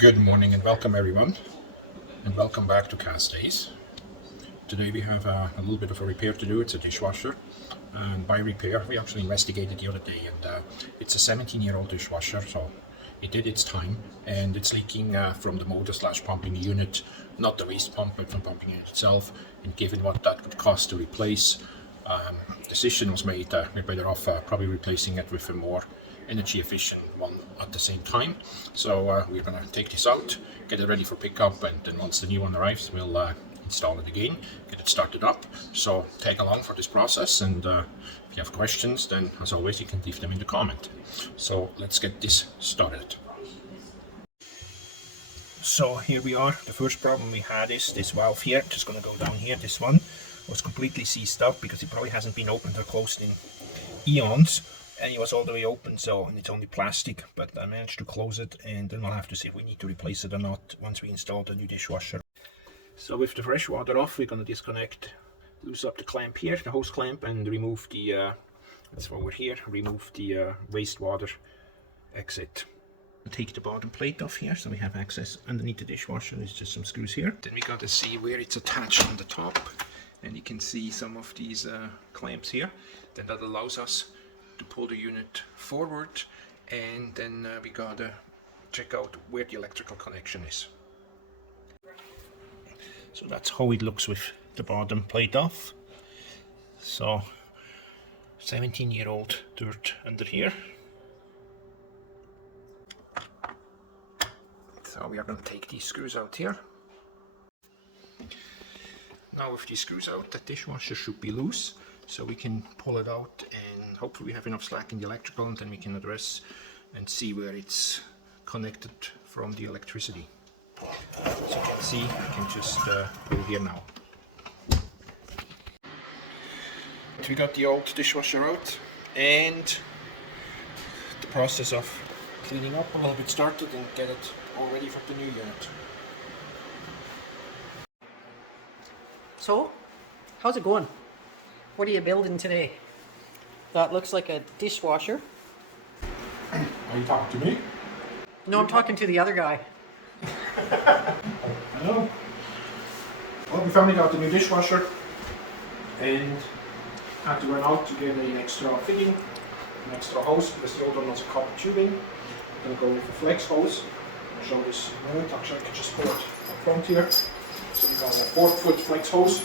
Good morning and welcome everyone, and welcome back to KassDays. Today we have a little bit of a repair to do. It's a dishwasher, and by repair we actually investigated the other day, and it's a 17-year-old dishwasher, so it did its time, and it's leaking from the motor/pumping unit, not the waste pump, but from pumping unit itself. And given what that would cost to replace, decision was made we're better off probably replacing it with a more energy efficient one at the same time. So we're going to take this out, get it ready for pickup, and then once the new one arrives we'll install it again, get it started up. So tag along for this process, and if you have questions, then as always you can leave them in the comment. So let's get this started. So here we are. The first problem we had is this valve here, just going to go down here. This one was completely seized up because it probably hasn't been opened or closed in eons, and it was all the way open, so it's only plastic, but I managed to close it, and then we'll have to see if we need to replace it or not once we install the new dishwasher. So with the fresh water off, we're going to disconnect, loose up the clamp here, the hose clamp, and remove the let's forward here, remove the wastewater exit. Take the bottom plate off here so we have access underneath the dishwasher. There's just some screws here. Then we got to see where it's attached on the top, and you can see some of these clamps here. Then that allows us to pull the unit forward, and then we gotta check out where the electrical connection is. So that's how it looks with the bottom plate off. So 17-year-old dirt under here. So we are going to take these screws out here. Now with these screws out, the dishwasher should be loose, so we can pull it out, and hopefully we have enough slack in the electrical, and then we can address and see where it's connected from the electricity. As you can see, I can just pull here now. We got the old dishwasher out, and the process of cleaning up a little bit started, and get it all ready for the new unit. So, how's it going? What are you building today? That looks like a dishwasher. Are you talking to me? No, I'm talking to the other guy. Hello. Well, we finally got the new dishwasher, and had to run out to get an extra fitting, an extra hose, because the old one was a copper tubing. I'm going to go with a flex hose. I'll show this in a moment. Actually, I can just pull it up front here. So we got a 4-foot flex hose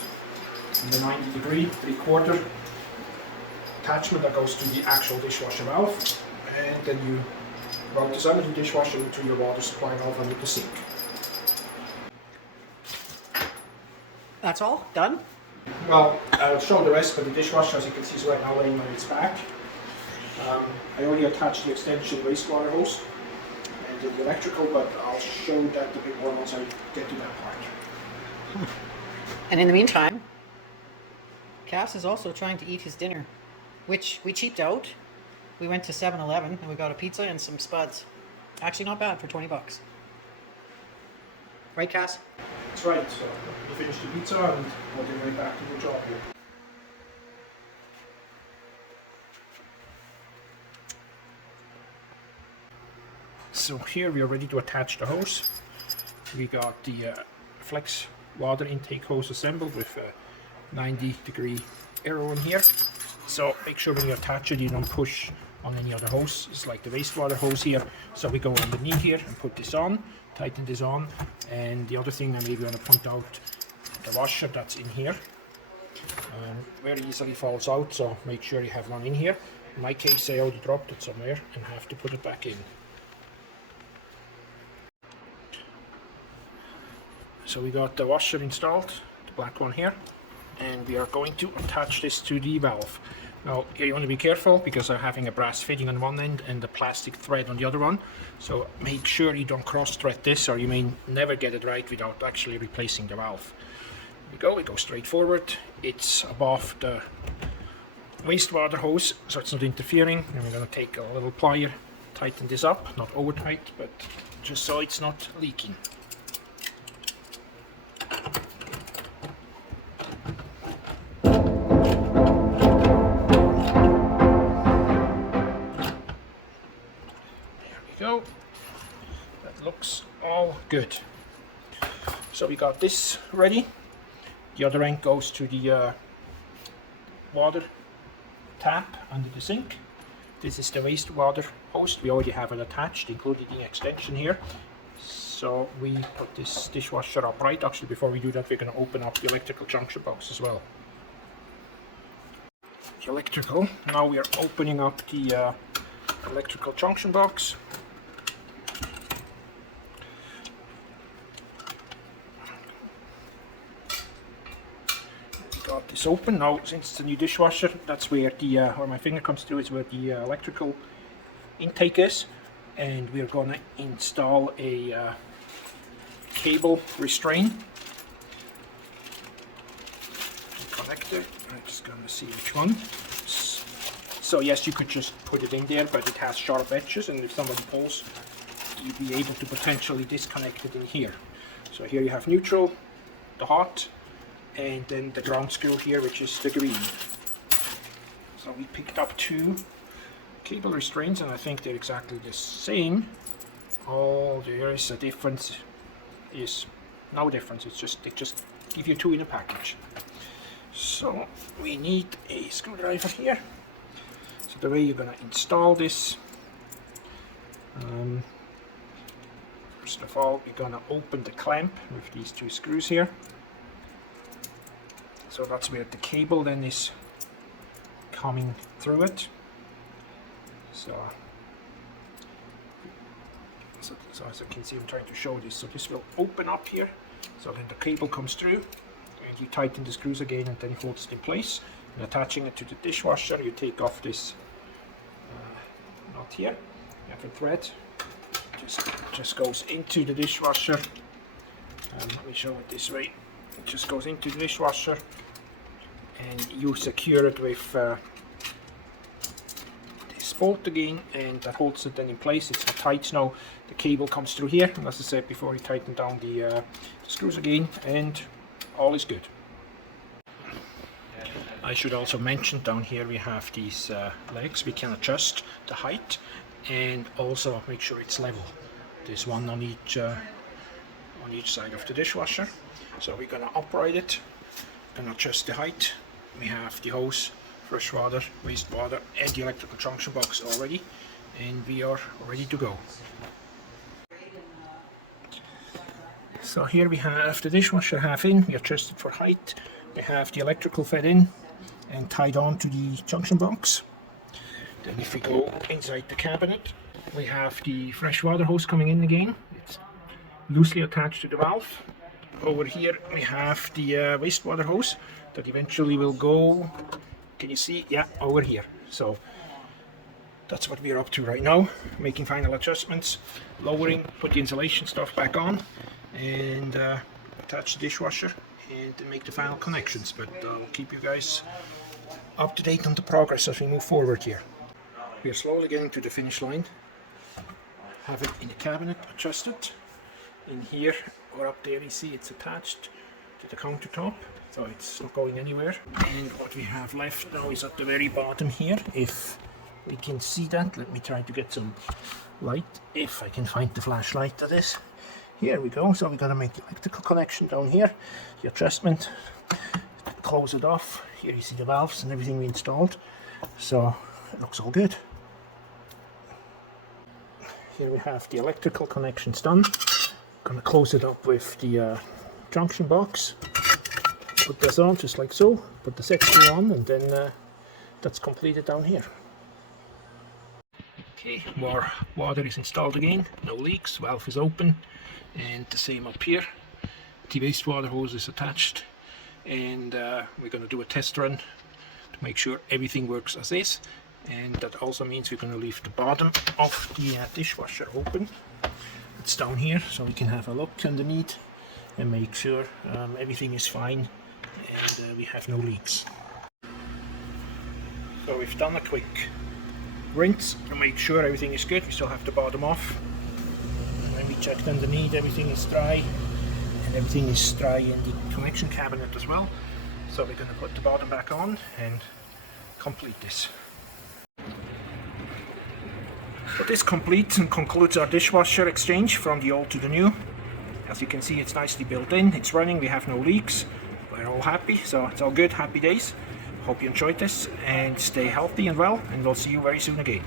in the 90-degree, 3/4 attachment that goes to the actual dishwasher valve, and then you route this under the dishwasher into your water supply valve under the sink. That's all? Done? Well, I'll show the rest, but the dishwasher, as you can see, is right now laying on its back. I already attached the extension wastewater hose and the electrical, but I'll show that a bit more once I get to that part. And in the meantime, Kass is also trying to eat his dinner, which we cheaped out. We went to 7-Eleven and we got a pizza and some spuds. Actually not bad for 20 bucks. Right, Kass? That's right, so we'll finish the pizza and we'll get right back to the job here. So here we are ready to attach the hose. We got the flex water intake hose assembled with a 90-degree arrow in here. So make sure when you attach it you don't push on any other hose. It's like the wastewater hose here. So we go underneath here and put this on, tighten this on. And the other thing I maybe want to point out, the washer that's in here very easily falls out, so make sure you have one in here. In my case I already dropped it somewhere and have to put it back in. So we got the washer installed, the black one here, and we are going to attach this to the valve. Now here you want to be careful because I'm having a brass fitting on one end and a plastic thread on the other one. So make sure you don't cross thread this, or you may never get it right without actually replacing the valve. Here we go straight forward. It's above the wastewater hose, so it's not interfering. And we're going to take a little plier, tighten this up, not over tight, but just so it's not leaking. Go. That looks all good. So we got this ready. The other end goes to the water tap under the sink. This is the wastewater hose. We already have it attached, including the extension here. So we put this dishwasher upright. Actually, before we do that, we're going to open up the electrical junction box as well. The electrical. Now we are opening up the electrical junction box. Got this open now. Since it's a new dishwasher, that's where the where my finger comes through is where the electrical intake is, and we're going to install a cable restraint connector. I'm just going to see which one. So yes, you could just put it in there, but it has sharp edges, and if somebody pulls, you'd be able to potentially disconnect it in here. So here you have neutral, the hot, and then the ground screw here, which is the green. So we picked up two cable restraints, and I think they're exactly the same. Oh, there is a difference. Is no difference. It's just they just give you two in a package. So we need a screwdriver here. So the way you're gonna install this, first of all, we're gonna open the clamp with these two screws here. So that's where the cable then is coming through it. So as you can see, I'm trying to show this. So this will open up here. So then the cable comes through, and you tighten the screws again, and then it holds it in place. And attaching it to the dishwasher, you take off this knot here. You have a thread. Just goes into the dishwasher. Let me show it this way. It just goes into the dishwasher, and you secure it with this bolt again, and that holds it then in place. It's not tight now. The cable comes through here, and as I said before, you tighten down the screws again, and all is good. I should also mention down here we have these legs. We can adjust the height and also make sure it's level. There's one on each side of the dishwasher. So we're gonna upright it and adjust the height. We have the hose, fresh water, wastewater, and the electrical junction box already, and we are ready to go. So here we have the dishwasher half in. We adjusted for height. We have the electrical fed in and tied on to the junction box. Then if we go inside the cabinet, we have the fresh water hose coming in again. It's loosely attached to the valve. Over here we have the wastewater hose that eventually will go, can you see? Yeah, over here. So that's what we're up to right now, making final adjustments, lowering, put the insulation stuff back on, and attach the dishwasher and make the final connections. But I'll keep you guys up to date on the progress as we move forward here. We are slowly getting to the finish line. Have it in the cabinet adjusted. In here or up there, you see it's attached to the countertop, so it's not going anywhere. And what we have left now is at the very bottom here. If we can see that, let me try to get some light, if I can find the flashlight that is. Here we go. So we're going to make the electrical connection down here, the adjustment, close it off. Here you see the valves and everything we installed, so it looks all good. Here we have the electrical connections done. Going to close it up with the junction box. Put this on just like so, put the set screw on, and then that's completed down here. Okay, more water is installed again, no leaks, valve is open, and the same up here. The wastewater hose is attached, and we're going to do a test run to make sure everything works as is, and that also means we're going to leave the bottom of the dishwasher open. It's down here, so we can have a look underneath and make sure everything is fine and we have no leaks. So we've done a quick rinse to make sure everything is good. We still have the bottom off, and when we checked underneath, everything is dry, and everything is dry in the connection cabinet as well. So we're going to put the bottom back on and complete this. But this completes and concludes our dishwasher exchange from the old to the new. As you can see, it's nicely built in, it's running, we have no leaks. We're all happy, so it's all good, happy days. Hope you enjoyed this and stay healthy and well, and we'll see you very soon again.